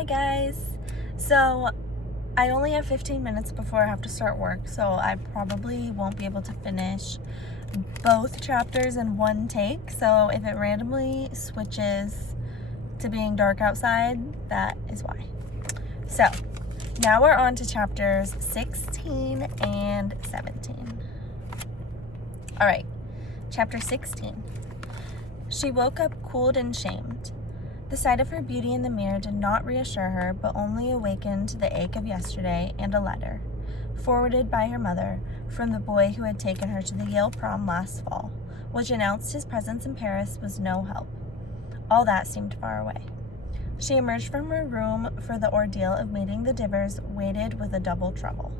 Hi guys. So I only have 15 minutes before I have to start work, so I probably won't be able to finish both chapters in one take. So if it randomly switches to being dark outside, that is why. So now we're on to chapters 16 and 17. All right, chapter 16. She woke up cooled and shamed. The sight of her beauty in the mirror did not reassure her, but only awakened the ache of yesterday and a letter, forwarded by her mother, from the boy who had taken her to the Yale prom last fall, which announced his presence in Paris was no help. All that seemed far away. She emerged from her room for the ordeal of meeting the Divers, weighted with a double trouble.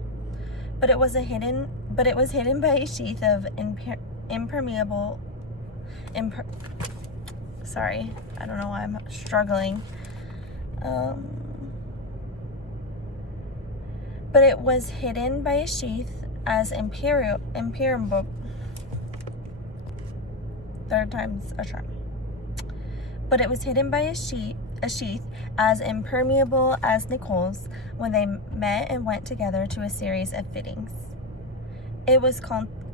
But it was hidden by a sheath of sorry, I don't know why I'm struggling. But it was hidden by a sheath as third time's a charm. But it was hidden by a sheath as impermeable as Nicole's when they met and went together to a series of fittings. It was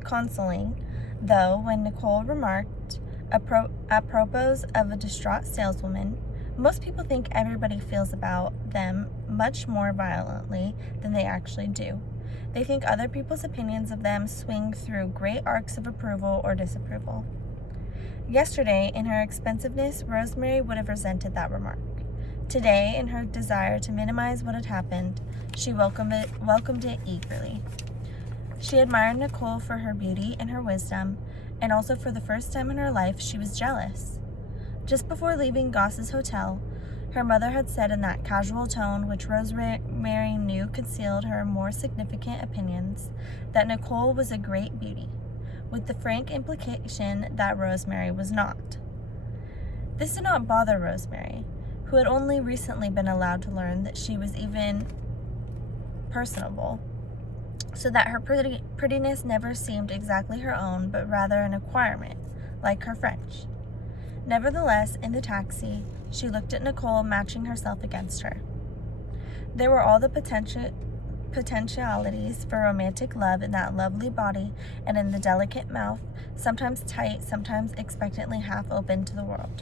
consoling, though, when Nicole remarked, apropos of a distraught saleswoman, most people think everybody feels about them much more violently than they actually do. They think other people's opinions of them swing through great arcs of approval or disapproval. Yesterday, in her expensiveness, Rosemary would have resented that remark. Today, in her desire to minimize what had happened, she welcomed it eagerly. She admired Nicole for her beauty and her wisdom, and also for the first time in her life, she was jealous. Just before leaving Goss's hotel, her mother had said in that casual tone which Rosemary knew concealed her more significant opinions, that Nicole was a great beauty, with the frank implication that Rosemary was not. This did not bother Rosemary, who had only recently been allowed to learn that she was even personable, so that her prettiness never seemed exactly her own, but rather an acquirement, like her French. Nevertheless, in the taxi, she looked at Nicole, matching herself against her. There were all the potentialities for romantic love in that lovely body and in the delicate mouth, sometimes tight, sometimes expectantly half open to the world.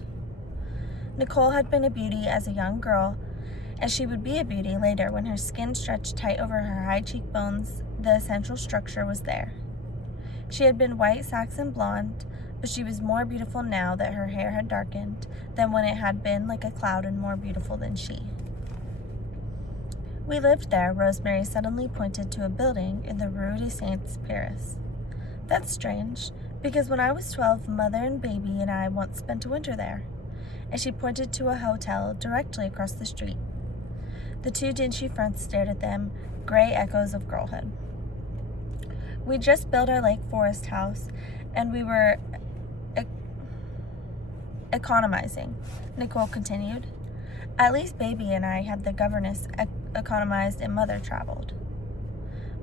Nicole had been a beauty as a young girl, and she would be a beauty later when her skin stretched tight over her high cheekbones. The essential structure was there. She had been white Saxon blonde, but she was more beautiful now that her hair had darkened than when it had been like a cloud and more beautiful than she. We lived there. Rosemary suddenly pointed to a building in the Rue des Saints, Paris. That's strange, because when I was 12, Mother and Baby and I once spent a winter there, and she pointed to a hotel directly across the street. The two dingy fronts stared at them, gray echoes of girlhood. We just built our Lake Forest house, and we were economizing, Nicole continued. At least Baby and I had the governess economized and Mother traveled.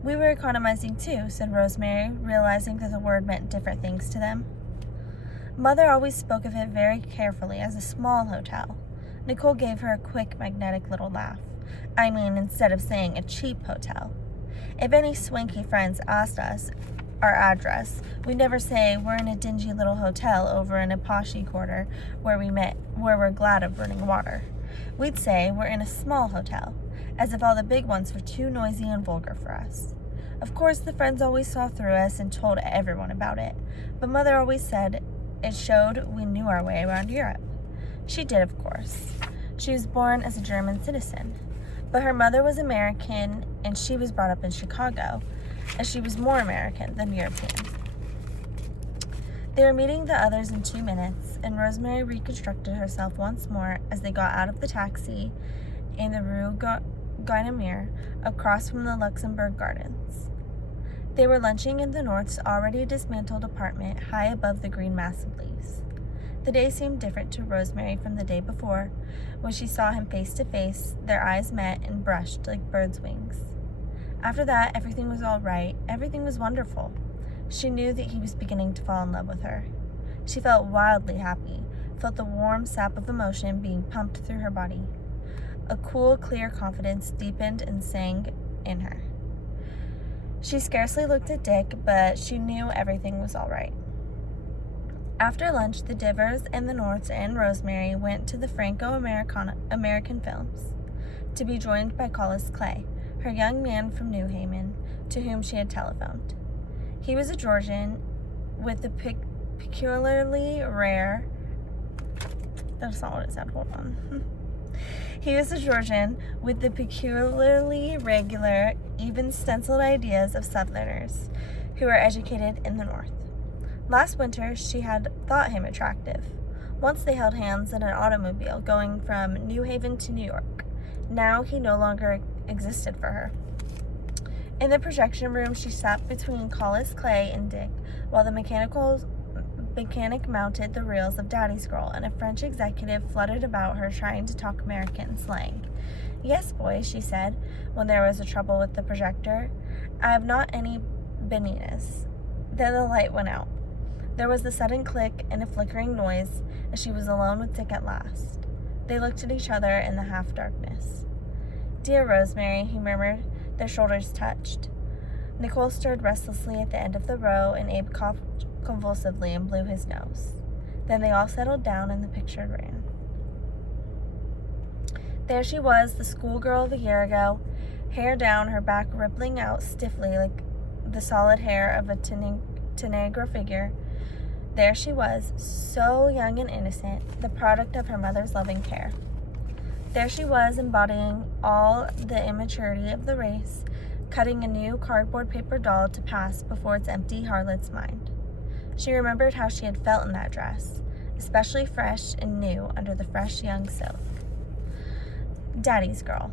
We were economizing too, said Rosemary, realizing that the word meant different things to them. Mother always spoke of it very carefully as a small hotel. Nicole gave her a quick, magnetic little laugh. I mean, instead of saying a cheap hotel. If any swanky friends asked us our address, we'd never say we're in a dingy little hotel over in a poshy quarter where we're glad of running water. We'd say we're in a small hotel, as if all the big ones were too noisy and vulgar for us. Of course, the friends always saw through us and told everyone about it, but Mother always said it showed we knew our way around Europe. She did, of course. She was born as a German citizen, but her mother was American and she was brought up in Chicago, and she was more American than European. They were meeting the others in 2 minutes, and Rosemary reconstructed herself once more as they got out of the taxi in the Rue Guinemere, across from the Luxembourg Gardens. They were lunching in the North's already dismantled apartment high above the green mass of leaves. The day seemed different to Rosemary from the day before, when she saw him face to face. Their eyes met and brushed like birds' wings. After that, everything was all right. Everything was wonderful. She knew that he was beginning to fall in love with her. She felt wildly happy, felt the warm sap of emotion being pumped through her body. A cool, clear confidence deepened and sang in her. She scarcely looked at Dick, but she knew everything was all right. After lunch, the Divers and the Norths and Rosemary went to the Franco-American Films to be joined by Collis Clay, her young man from New Haven, to whom she had telephoned. He was a Georgian with the peculiarly rare... That's not what it said, hold on. He was a Georgian with the peculiarly regular, even stenciled ideas of Southerners who were educated in the North. Last winter, she had thought him attractive. Once they held hands in an automobile going from New Haven to New York. Now he no longer existed for her. In the projection room, she sat between Collis Clay and Dick while the mechanic mounted the reels of Daddy's Girl, and a French executive fluttered about her trying to talk American slang. "Yes, boy," she said, when there was a trouble with the projector. "I have not any bananas." Then the light went out. There was the sudden click and a flickering noise as she was alone with Dick at last. They looked at each other in the half-darkness. "Dear Rosemary," he murmured. Their shoulders touched. Nicole stirred restlessly at the end of the row, and Abe coughed convulsively and blew his nose. Then they all settled down, and the picture ran. There she was, the schoolgirl of a year ago, hair down, her back rippling out stiffly like the solid hair of a Tanagra figure. There she was, so young and innocent, the product of her mother's loving care. There she was, embodying all the immaturity of the race, cutting a new cardboard paper doll to pass before its empty harlot's mind. She remembered how she had felt in that dress, especially fresh and new under the fresh young silk. Daddy's Girl.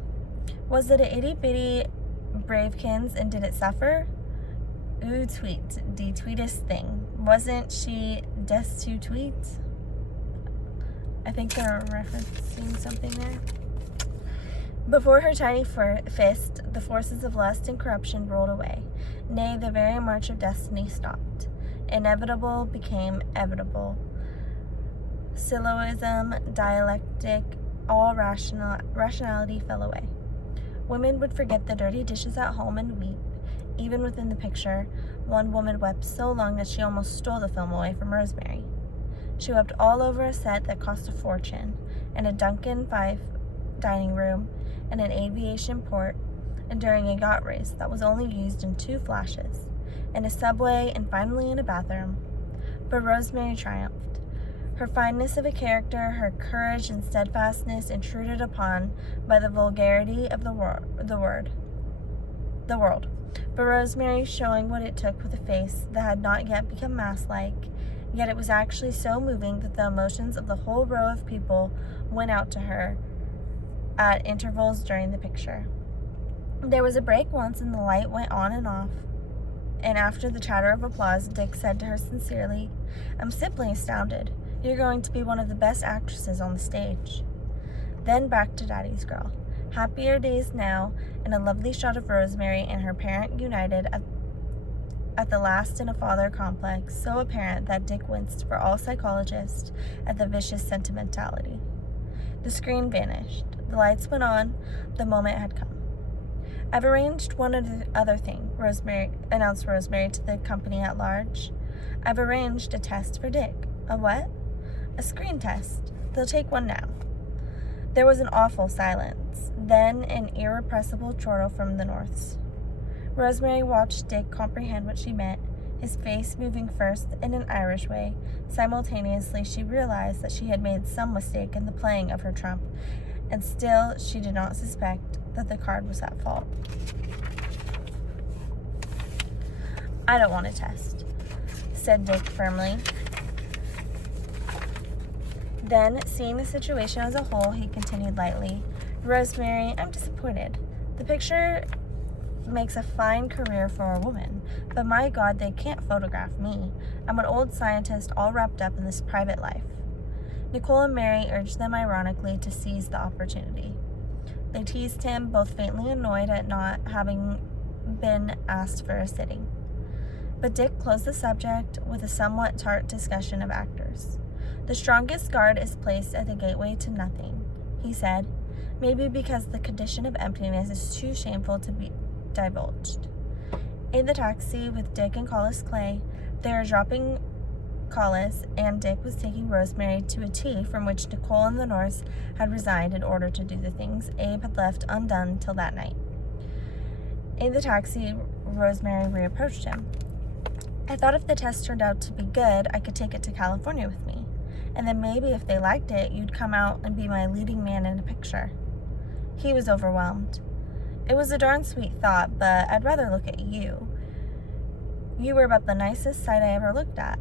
Was it a itty-bitty bravekins, and did it suffer? Ooh, tweet, de tweetest thing. Wasn't she des to tweet? I think they're referencing something there. Before her tiny fist, the forces of lust and corruption rolled away. Nay, the very march of destiny stopped. Inevitable became evitable. Syllogism, dialectic, all rationality fell away. Women would forget the dirty dishes at home and weep. Even within the picture, one woman wept so long that she almost stole the film away from Rosemary. She wept all over a set that cost a fortune, and a Duncan Fife dining room, and an aviation port, and during a yacht race that was only used in 2 flashes, in a subway, and finally in a bathroom. But Rosemary triumphed. Her fineness of a character, her courage and steadfastness intruded upon by the vulgarity of the world. But Rosemary showing what it took with a face that had not yet become mask-like, yet it was actually so moving that the emotions of the whole row of people went out to her at intervals during the picture. There was a break once, and the light went on and off, and after the chatter of applause, Dick said to her sincerely, "I'm simply astounded. You're going to be one of the best actresses on the stage." Then back to Daddy's Girl. Happier days now, and a lovely shot of Rosemary and her parent united at the last in a father complex, so apparent that Dick winced for all psychologists at the vicious sentimentality. The screen vanished. The lights went on. The moment had come. "I've arranged one other thing," announced Rosemary to the company at large. "I've arranged a test for Dick." "A what?" "A screen test. They'll take one now." There was an awful silence, then an irrepressible chortle from the Norths. Rosemary watched Dick comprehend what she meant, his face moving first in an Irish way. Simultaneously, she realized that she had made some mistake in the playing of her trump, and still she did not suspect that the card was at fault. "I don't want a test," said Dick firmly. Then, seeing the situation as a whole, he continued lightly, "Rosemary, I'm disappointed. The picture makes a fine career for a woman, but my God, they can't photograph me. I'm an old scientist all wrapped up in this private life." Nicole and Mary urged them ironically to seize the opportunity. They teased him, both faintly annoyed at not having been asked for a sitting. But Dick closed the subject with a somewhat tart discussion of actors. "The strongest guard is placed at the gateway to nothing," he said. maybe because the condition of emptiness is too shameful to be divulged. In the taxi with Dick and Collis Clay, they were dropping Collis, and Dick was taking Rosemary to a tea from which Nicole and the Norse had resigned in order to do the things Abe had left undone till that night. In the taxi, Rosemary reapproached him. I thought if the test turned out to be good, I could take it to California with me. And then maybe if they liked it, you'd come out and be my leading man in a picture. He was overwhelmed. It was a darn sweet thought, but I'd rather look at you. You were about the nicest sight I ever looked at.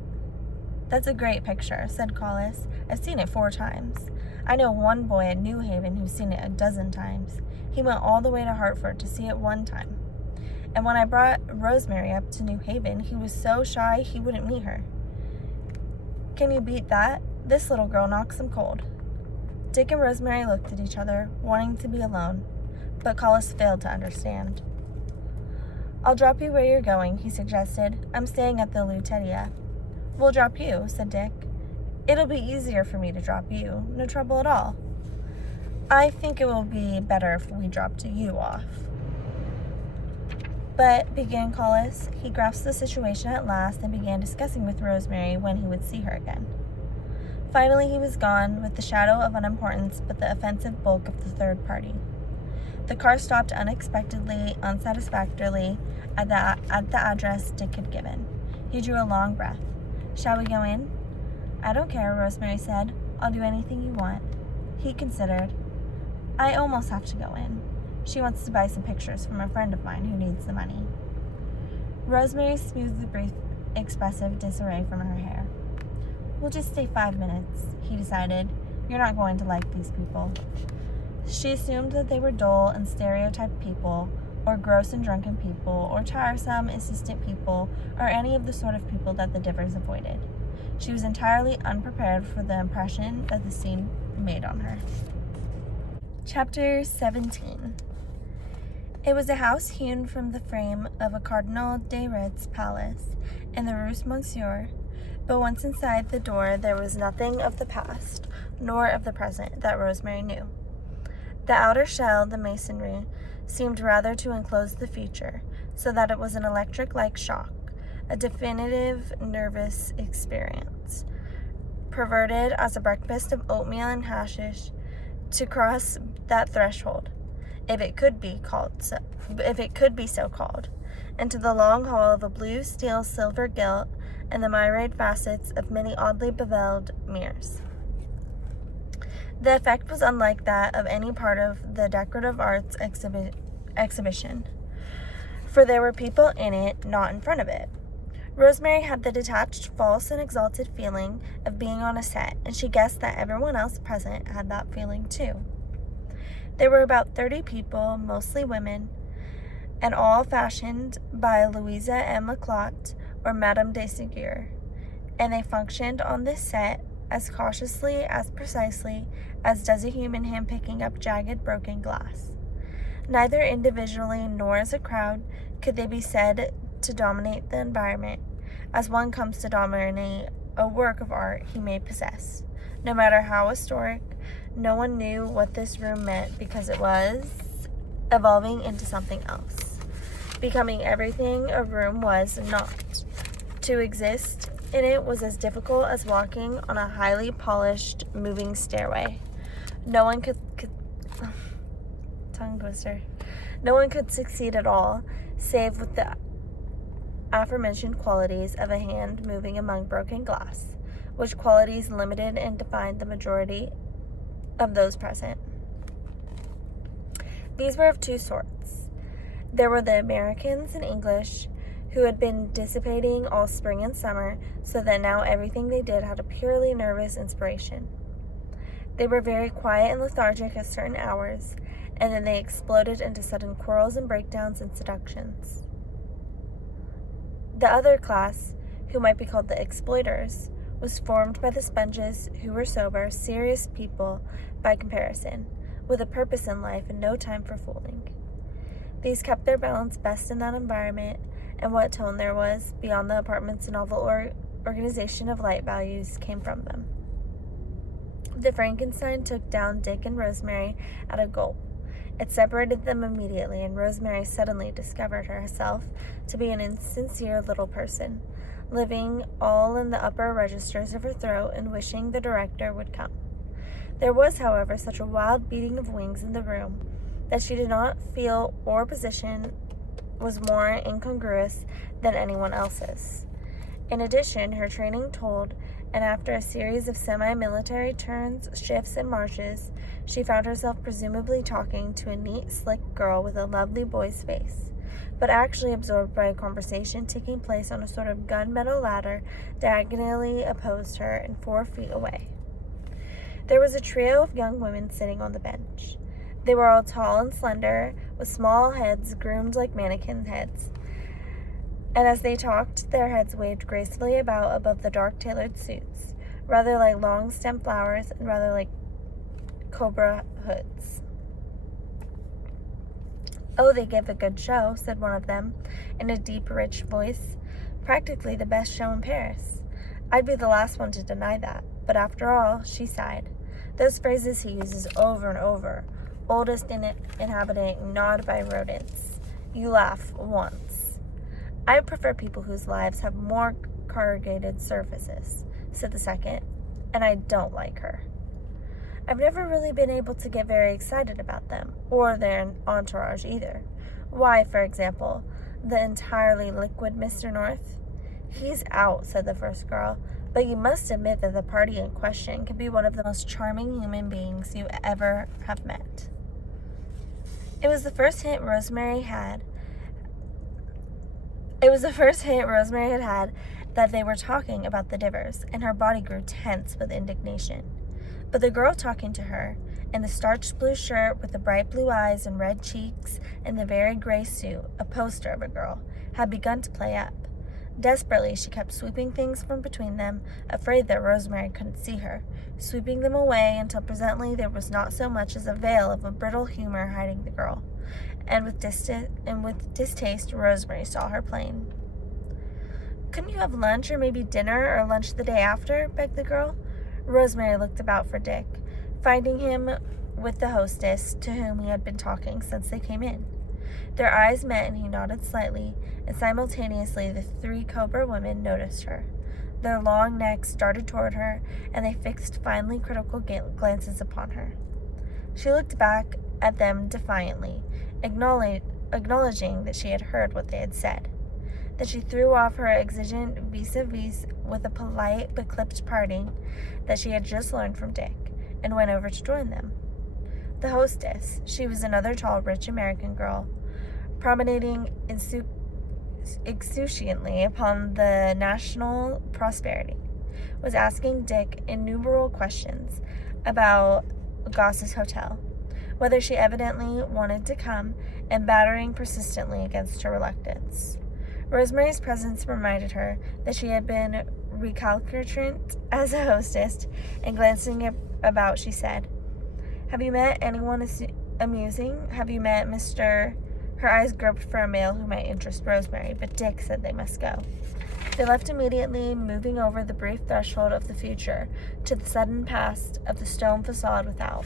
That's a great picture, said Collis. I've seen it 4 times. I know one boy at New Haven who's seen it a dozen times. He went all the way to Hartford to see it 1 time. And when I brought Rosemary up to New Haven, he was so shy he wouldn't meet her. Can you beat that? This little girl knocks him cold. Dick and Rosemary looked at each other, wanting to be alone, but Collis failed to understand. I'll drop you where you're going, he suggested. I'm staying at the Lutetia. We'll drop you, said Dick. It'll be easier for me to drop you. No trouble at all. I think it will be better if we dropped you off. But, began Collis, he grasped the situation at last and began discussing with Rosemary when he would see her again. Finally, he was gone, with the shadow of unimportance but the offensive bulk of the third party. The car stopped unexpectedly, unsatisfactorily, at the address Dick had given. He drew a long breath. Shall we go in? I don't care, Rosemary said. I'll do anything you want. He considered. I almost have to go in. She wants to buy some pictures from a friend of mine who needs the money. Rosemary smoothed the brief, expressive disarray from her hair. We'll just stay 5 minutes, he decided. You're not going to like these people. She assumed that they were dull and stereotyped people, or gross and drunken people, or tiresome, insistent people, or any of the sort of people that the Divers avoided. She was entirely unprepared for the impression that the scene made on her. Chapter 17. It was a house hewn from the frame of a Cardinal de Retz's palace in the Rue Monsieur, but once inside the door there was nothing of the past, nor of the present, that Rosemary knew. The outer shell, the masonry, seemed rather to enclose the future, so that it was an electric-like shock, a definitive nervous experience, perverted as a breakfast of oatmeal and hashish, to cross that threshold, if it could be so called, into the long hall of a blue steel silver gilt and the myriad facets of many oddly beveled mirrors. The effect was unlike that of any part of the decorative arts exhibition, for there were people in it, not in front of it. Rosemary had the detached, false, and exalted feeling of being on a set, and she guessed that everyone else present had that feeling too. There were about 30 people, mostly women, and all fashioned by Louisa M. Laclotte or Madame de Ségur, and they functioned on this set as cautiously, as precisely, as does a human hand picking up jagged, broken glass. Neither individually nor as a crowd could they be said to dominate the environment, as one comes to dominate a work of art he may possess. No matter how historic, no one knew what this room meant because it was evolving into something else, becoming everything a room was not. To exist in it was as difficult as walking on a highly polished moving stairway. No one could tongue twister. No one could succeed at all, save with the aforementioned qualities of a hand moving among broken glass, which qualities limited and defined the majority of those present. These were of 2 sorts. There were the Americans and English, who had been dissipating all spring and summer, so that now everything they did had a purely nervous inspiration. They were very quiet and lethargic at certain hours, and then they exploded into sudden quarrels and breakdowns and seductions. The other class, who might be called the exploiters, was formed by the sponges who were sober, serious people by comparison, with a purpose in life and no time for fooling. These kept their balance best in that environment, and what tone there was, beyond the apartment's novel organization of light values, came from them. The Frankenstein took down Dick and Rosemary at a gulp. It separated them immediately, and Rosemary suddenly discovered herself to be an insincere little person, living all in the upper registers of her throat and wishing the director would come. There was, however, such a wild beating of wings in the room that she did not feel or position was more incongruous than anyone else's. In addition, her training told, and after a series of semi-military turns, shifts, and marches, she found herself presumably talking to a neat, slick girl with a lovely boy's face, but actually absorbed by a conversation taking place on a sort of gunmetal ladder diagonally opposed her and 4 feet away. There was a trio of young women sitting on the bench. They were all tall and slender, with small heads groomed like mannequin heads. And as they talked, their heads waved gracefully about above the dark tailored suits, rather like long stem flowers and rather like cobra hoods. "Oh, they give a good show," said one of them, in a deep, rich voice. "Practically the best show in Paris. I'd be the last one to deny that. But after all," she sighed, "those phrases he uses over and over. Oldest inhabitant gnawed by rodents. You laugh once." "I prefer people whose lives have more corrugated surfaces," said the second, "and I don't like her." "I've never really been able to get very excited about them, or their entourage either. Why, for example, the entirely liquid Mr. North?" "He's out," said the first girl, "but you must admit that the party in question can be one of the most charming human beings you ever have met." It was the first hint Rosemary had that they were talking about the Divers, and her body grew tense with indignation. But the girl talking to her, in the starched blue shirt with the bright blue eyes and red cheeks, and the very gray suit, a poster of a girl, had begun to play up. Desperately, she kept sweeping things from between them, afraid that Rosemary couldn't see her, sweeping them away until presently there was not so much as a veil of a brittle humor hiding the girl. And with distaste, Rosemary saw her plain. "Couldn't you have lunch, or maybe dinner, or lunch the day after?" begged the girl. Rosemary looked about for Dick, finding him with the hostess to whom he had been talking since they came in. Their eyes met, and he nodded slightly, and simultaneously the 3 Cobra women noticed her. Their long necks darted toward her, and they fixed finely critical glances upon her. She looked back at them defiantly, acknowledging that she had heard what they had said. Then she threw off her exigent vis-a-vis with a polite but clipped parting that she had just learned from Dick, and went over to join them. The hostess, she was another tall, rich American girl, promenading insouciantly upon the national prosperity, was asking Dick innumerable questions about Goss's hotel, whether she evidently wanted to come, and battering persistently against her reluctance. Rosemary's presence reminded her that she had been recalcitrant as a hostess, and glancing about, she said, "Have you met anyone amusing? Have you met Mr. Her eyes groped for a male who might interest Rosemary, but Dick said they must go. They left immediately, moving over the brief threshold of the future to the sudden past of the stone facade without.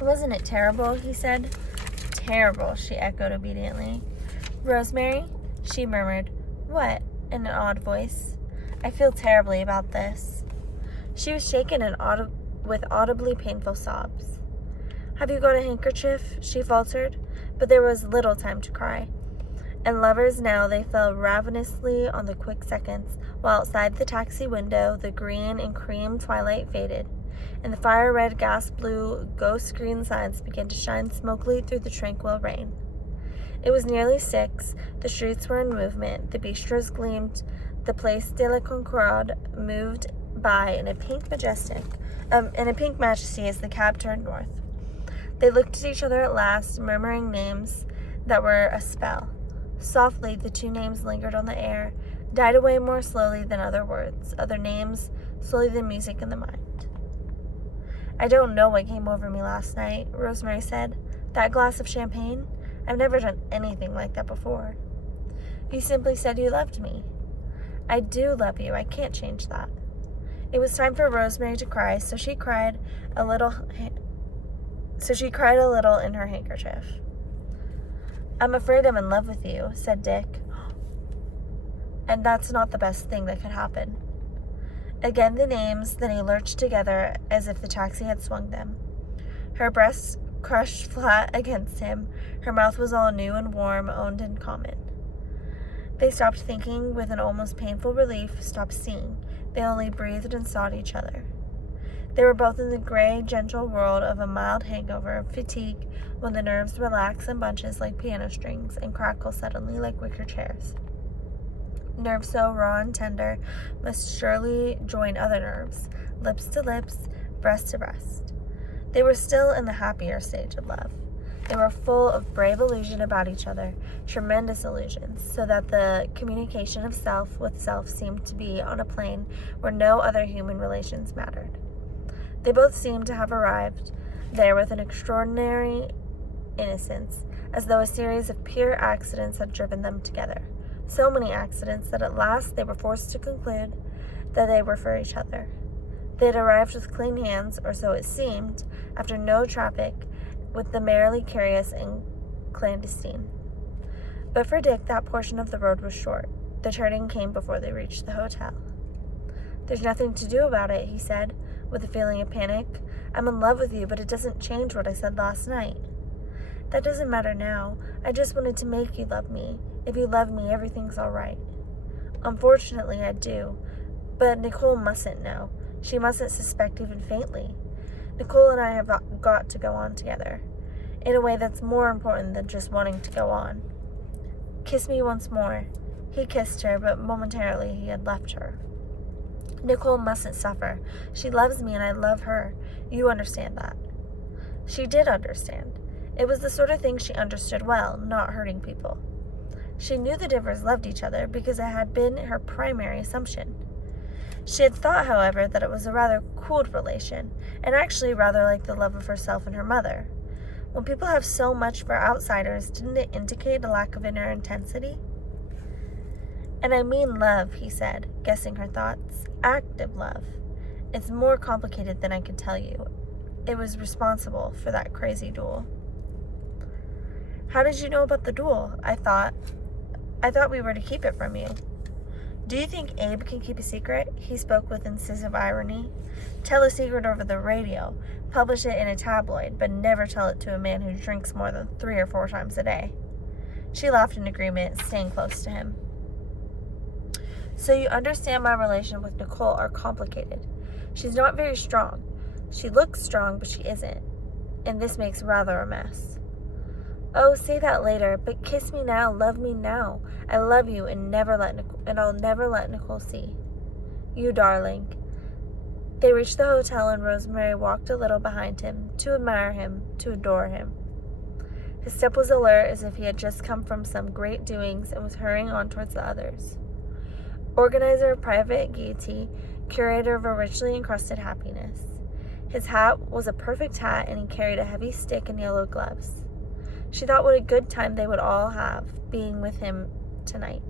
"Wasn't it terrible?" he said. "Terrible," she echoed obediently. "Rosemary," she murmured. "What?" in an odd voice. "I feel terribly about this." She was shaken with audibly painful sobs. "Have you got a handkerchief?" she faltered, but there was little time to cry. And lovers now, they fell ravenously on the quick seconds, while outside the taxi window the green and cream twilight faded, and the fire-red gas-blue ghost-green signs began to shine smokily through the tranquil rain. It was nearly 6, the streets were in movement, the bistros gleamed, the Place de la Concorde moved by in a pink majesty as the cab turned north. They looked at each other at last, murmuring names that were a spell. Softly, the 2 names lingered on the air, died away more slowly than other words, other names, slowly than music in the mind. "I don't know what came over me last night," Rosemary said. "That glass of champagne? I've never done anything like that before." "You simply said you loved me." "I do love you. I can't change that." It was time for Rosemary to cry, so she cried a little in her handkerchief. "I'm afraid I'm in love with you," said Dick. "And that's not the best thing that could happen." Again the names, then he lurched together as if the taxi had swung them. Her breasts crushed flat against him. Her mouth was all new and warm, owned in common. They stopped thinking with an almost painful relief, stopped seeing. They only breathed and sought each other. They were both in the gray, gentle world of a mild hangover, fatigue, when the nerves relax in bunches like piano strings and crackle suddenly like wicker chairs. Nerves so raw and tender must surely join other nerves, lips to lips, breast to breast. They were still in the happier stage of love. They were full of brave illusion about each other, tremendous illusions, so that the communication of self with self seemed to be on a plane where no other human relations mattered. They both seemed to have arrived there with an extraordinary innocence, as though a series of pure accidents had driven them together. So many accidents that at last they were forced to conclude that they were for each other. They had arrived with clean hands, or so it seemed, after no traffic, with the merely curious and clandestine. But for Dick, that portion of the road was short. The turning came before they reached the hotel. "There's nothing to do about it," he said, with a feeling of panic. "I'm in love with you, but it doesn't change what I said last night." "That doesn't matter now. I just wanted to make you love me. If you love me, everything's all right." "Unfortunately, I do. But Nicole mustn't know. She mustn't suspect even faintly. Nicole and I have got to go on together, in a way that's more important than just wanting to go on. Kiss me once more." He kissed her, but momentarily he had left her. "Nicole mustn't suffer. She loves me and I love her. You understand that." She did understand. It was the sort of thing she understood well, not hurting people. She knew the Divers loved each other because it had been her primary assumption. She had thought, however, that it was a rather cooled relation, and actually rather like the love of herself and her mother. When people have so much for outsiders, didn't it indicate a lack of inner intensity? "And I mean love," he said, guessing her thoughts. "Active love. It's more complicated than I can tell you. It was responsible for that crazy duel." "How did you know about the duel? I thought we were to keep it from you." "Do you think Abe can keep a secret?" He spoke with incisive irony. "Tell a secret over the radio, publish it in a tabloid, but never tell it to a man who drinks more than 3 or 4 times a day." She laughed in agreement, staying close to him. "So you understand my relation with Nicole are complicated. She's not very strong. She looks strong, but she isn't. And this makes rather a mess." "Oh, say that later, but kiss me now, love me now. I love you and I'll never let Nicole see." "You darling." They reached the hotel and Rosemary walked a little behind him, to admire him, to adore him. His step was alert as if he had just come from some great doings and was hurrying on towards the others. Organizer of private gaiety, curator of a richly encrusted happiness. His hat was a perfect hat and he carried a heavy stick and yellow gloves. She thought what a good time they would all have, being with him tonight.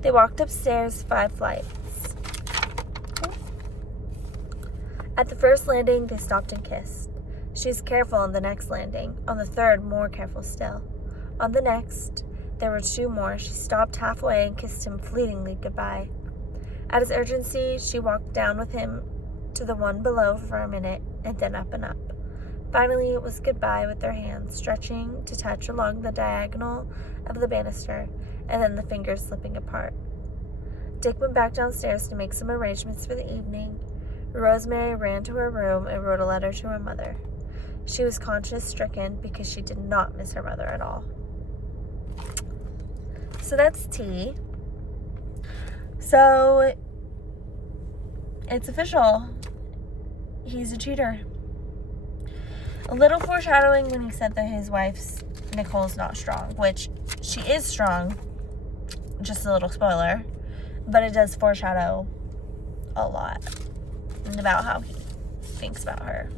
They walked upstairs 5 flights. At the first landing, they stopped and kissed. She was careful on the next landing, on the third, more careful still. On the next, there were 2 more. She stopped halfway and kissed him fleetingly goodbye. At his urgency, she walked down with him to the one below for a minute, and then up and up. Finally, it was goodbye with their hands stretching to touch along the diagonal of the banister, and then the fingers slipping apart. Dick went back downstairs to make some arrangements for the evening. Rosemary ran to her room and wrote a letter to her mother. She was conscience-stricken because she did not miss her mother at all. So that's T. So it's official. He's a cheater. A little foreshadowing when he said that his wife's Nicole's not strong, which she is strong. Just a little spoiler. But it does foreshadow a lot about how he thinks about her.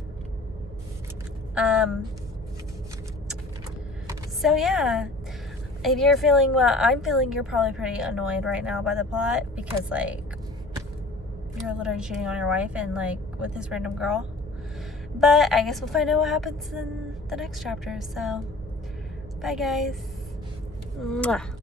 So yeah, if you're feeling what I'm feeling, you're probably pretty annoyed right now by the plot because, like, you're literally cheating on your wife and like with this random girl. But I guess we'll find out what happens in the next chapter. So bye guys. Mwah.